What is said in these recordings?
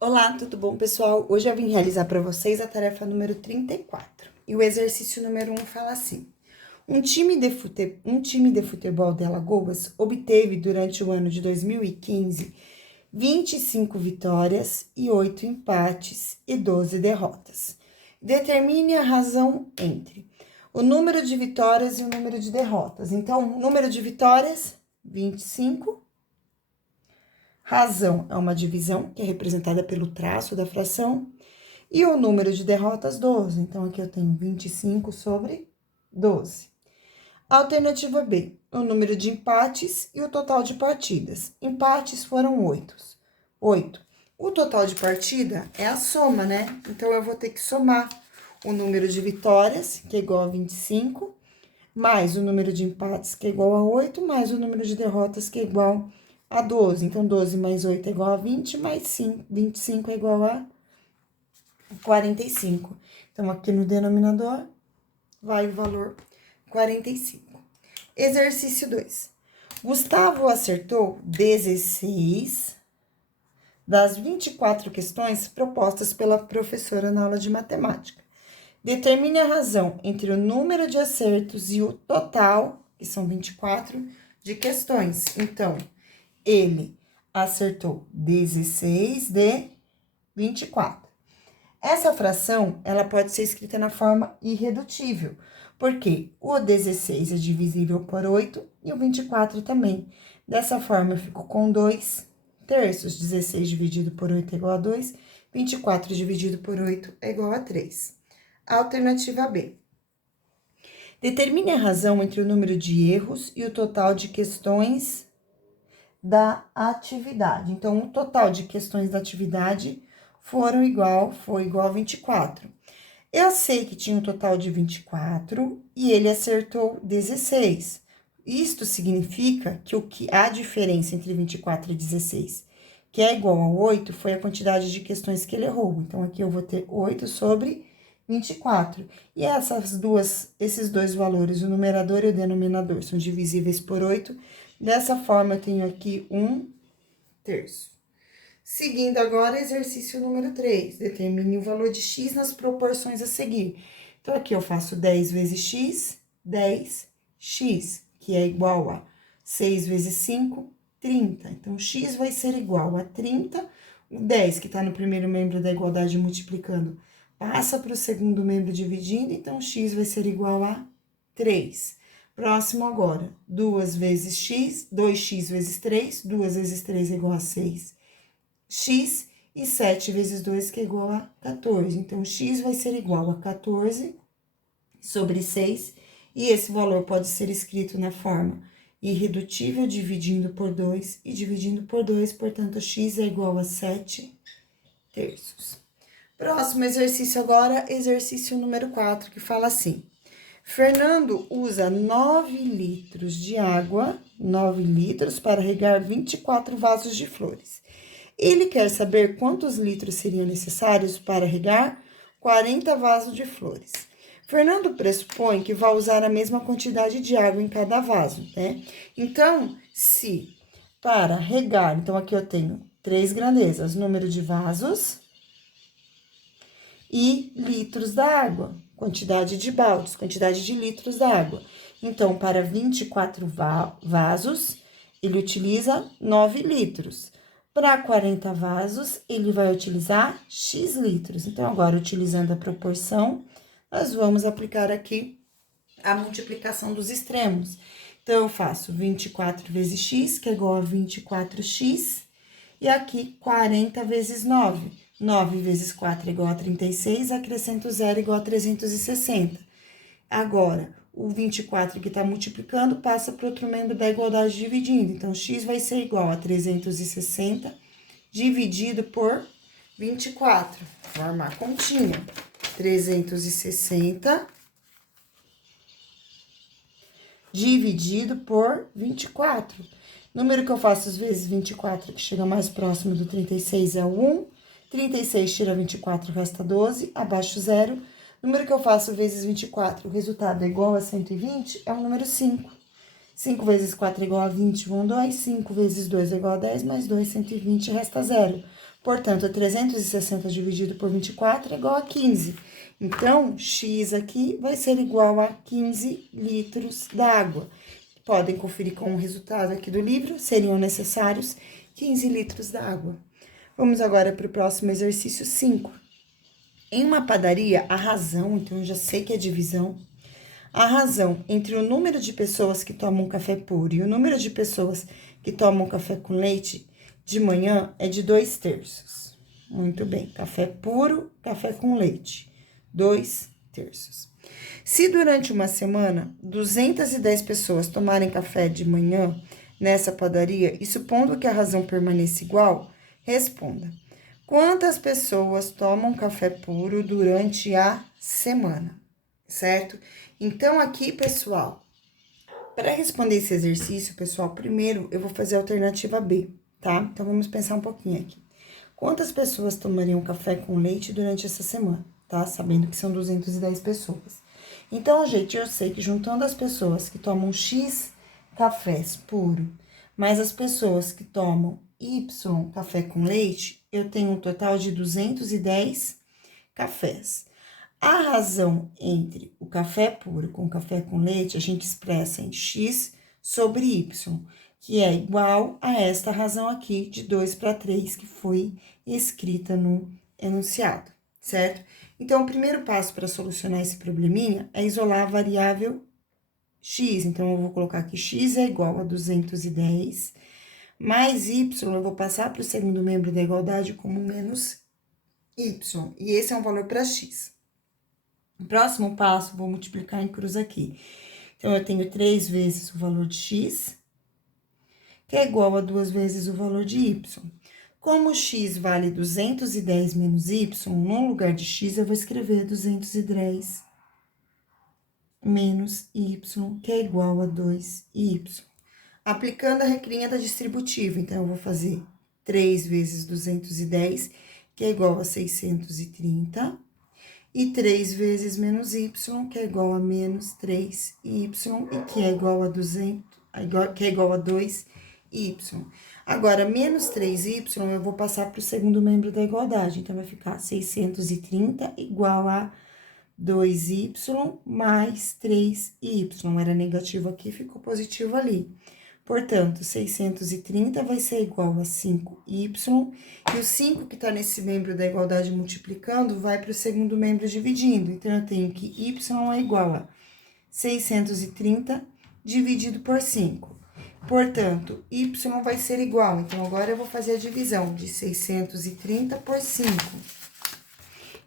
Olá, tudo bom, pessoal? Hoje eu vim realizar para vocês a tarefa número 34. E o exercício número 1 fala assim: um time de futebol de Alagoas obteve durante o ano de 2015 25 vitórias e 8 empates e 12 derrotas. Determine a razão entre o número de vitórias e o número de derrotas. Então, número de vitórias, 25. Razão é uma divisão, que é representada pelo traço da fração. E o número de derrotas, 12. Então, aqui eu tenho 25 sobre 12. Alternativa B, o número de empates e o total de partidas. Empates foram 8. 8. O total de partida é a soma, né? Então, eu vou ter que somar o número de vitórias, que é igual a 25, mais o número de empates, que é igual a 8, mais o número de derrotas, que é igual a 12. Então, 12 mais 8 é igual a 20, mais 25 é igual a 45. Então, aqui no denominador, vai o valor 45. Exercício 2. Gustavo acertou 16 das 24 questões propostas pela professora na aula de matemática. Determine a razão entre o número de acertos e o total, que são 24, de questões. Então, ele acertou 16 de 24. Essa fração, ela pode ser escrita na forma irredutível, porque o 16 é divisível por 8 e o 24 também. Dessa forma, eu fico com 2 terços. 16 dividido por 8 é igual a 2, 24 dividido por 8 é igual a 3. Alternativa B. Determine a razão entre o número de erros e o total de questões da atividade. Então, o total de questões da atividade foi igual a 24. Eu sei que tinha um total de 24 e ele acertou 16. Isto significa que a diferença entre 24 e 16, que é igual a 8, foi a quantidade de questões que ele errou. Então, aqui eu vou ter 8 sobre 24. E esses dois valores, o numerador e o denominador, são divisíveis por 8. Dessa forma, eu tenho aqui 1 terço. Seguindo agora, exercício número 3. Determine o valor de x nas proporções a seguir. Então, aqui eu faço 10 vezes x, 10x, que é igual a 6 vezes 5, 30. Então, x vai ser igual a 30. O 10, que está no primeiro membro da igualdade multiplicando, passa para o segundo membro dividindo, então, x vai ser igual a 3. Próximo agora, 2 vezes x, 2x vezes 3, 2 vezes 3 é igual a 6. X e 7 vezes 2, que é igual a 14. Então, x vai ser igual a 14 sobre 6, e esse valor pode ser escrito na forma irredutível dividindo por 2 e dividindo por 2, portanto, x é igual a 7 terços. Próximo exercício agora, exercício número 4, que fala assim: Fernando usa 9 litros de água, 9 litros, para regar 24 vasos de flores. Ele quer saber quantos litros seriam necessários para regar 40 vasos de flores. Fernando pressupõe que vai usar a mesma quantidade de água em cada vaso, né? Então, se para regar, então aqui eu tenho 3 grandezas, número de vasos e litros da água, quantidade de baldes, quantidade de litros da água. Então, para 24 vasos, ele utiliza 9 litros. Para 40 vasos, ele vai utilizar X litros. Então, agora, utilizando a proporção, nós vamos aplicar aqui a multiplicação dos extremos. Então, eu faço 24 vezes X, que é igual a 24x, e aqui 40 vezes 9. 9 vezes 4 é igual a 36, acrescento 0 igual a 360. Agora, o 24 que está multiplicando passa para outro membro da igualdade dividindo. Então, x vai ser igual a 360 dividido por 24. Formar continha. 360 dividido por 24. Número que eu faço vezes 24, que chega mais próximo do 36, é o 1. 36 tira 24, resta 12, abaixo 0. Número que eu faço vezes 24, o resultado é igual a 120, é o número 5. 5 vezes 4 é igual a 20, vão 2. 5 vezes 2 é igual a 10, mais 2, 120, resta 0. Portanto, 360 dividido por 24 é igual a 15. Então, X aqui vai ser igual a 15 litros d'água. Podem conferir com o resultado aqui do livro, seriam necessários 15 litros d'água. Vamos agora para o próximo exercício 5. Em uma padaria, a razão, então eu já sei que é divisão, a razão entre o número de pessoas que tomam café puro e o número de pessoas que tomam café com leite de manhã é de 2/3. Muito bem, café puro, café com leite, 2/3. Se durante uma semana 210 pessoas tomarem café de manhã nessa padaria e supondo que a razão permaneça igual, responda: quantas pessoas tomam café puro durante a semana? Certo? Então, aqui, pessoal, para responder esse exercício, pessoal, primeiro eu vou fazer a alternativa B, tá? Então, vamos pensar um pouquinho aqui. Quantas pessoas tomariam café com leite durante essa semana, tá? Sabendo que são 210 pessoas. Então, gente, eu sei que juntando as pessoas que tomam X cafés puro, mais as pessoas que tomam Y café com leite, eu tenho um total de 210 cafés. A razão entre o café puro com o café com leite, a gente expressa em X sobre Y, que é igual a esta razão aqui de 2/3, que foi escrita no enunciado, certo? Então, o primeiro passo para solucionar esse probleminha é isolar a variável X. Então, eu vou colocar aqui X é igual a 210, mais Y, eu vou passar para o segundo membro da igualdade como menos Y. E esse é um valor para X. No próximo passo, vou multiplicar em cruz aqui. Então, eu tenho 3 vezes o valor de X, que é igual a 2 vezes o valor de Y. Como X vale 210 menos Y, no lugar de X, eu vou escrever 210 menos Y, que é igual a 2Y. Aplicando a regrinha da distributiva, então, eu vou fazer 3 vezes 210, que é igual a 630. E 3 vezes menos y, que é igual a menos 3y, e que é igual a 200, que é igual a 2y. Agora, menos 3y, eu vou passar para o segundo membro da igualdade. Então, vai ficar 630 igual a 2y mais 3y. Era negativo aqui, ficou positivo ali. Portanto, 630 vai ser igual a 5y, e o 5 que está nesse membro da igualdade multiplicando vai para o segundo membro dividindo. Então, eu tenho que y é igual a 630 dividido por 5. Portanto, y vai ser igual. Então, agora eu vou fazer a divisão de 630 por 5.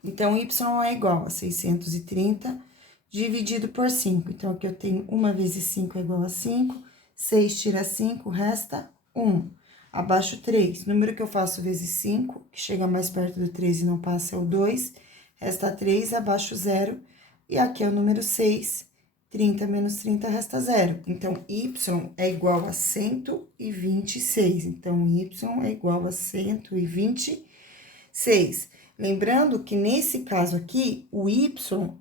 Então, y é igual a 630 dividido por 5. Então, aqui eu tenho 1 vezes 5 é igual a 5. 6 tira 5, resta 1. Abaixo 3. Número que eu faço vezes 5, que chega mais perto do 3 e não passa, é o 2. Resta 3, abaixo 0. E aqui é o número 6. 30 menos 30 resta 0. Então, y é igual a 126. Então, y é igual a 126. Lembrando que nesse caso aqui, o y,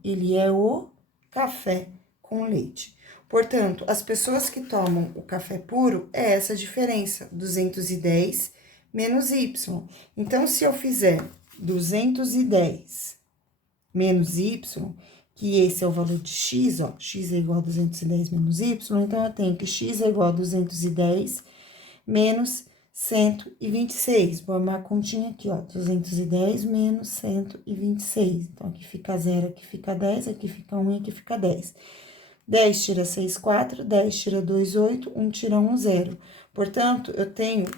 ele é o café com leite. Portanto, as pessoas que tomam o café puro, é essa a diferença, 210 menos y. Então, se eu fizer 210 menos y, que esse é o valor de x, ó, x é igual a 210 menos y, então eu tenho que x é igual a 210 menos 126. Vou arrumar a continha aqui, ó, 210 menos 126. Então, aqui fica 0, aqui fica 10, aqui fica 1 e aqui fica 10. 10 tira 6, 4, 10 tira 2, 8, 1 tira 1, 0. Portanto, eu tenho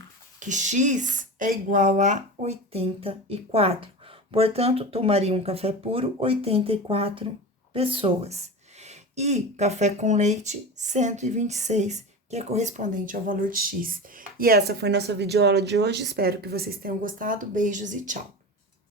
que x é igual a 84. Portanto, tomaria um café puro 84 pessoas. E café com leite 126, que é correspondente ao valor de x. E essa foi nossa videoaula de hoje. Espero que vocês tenham gostado. Beijos e tchau!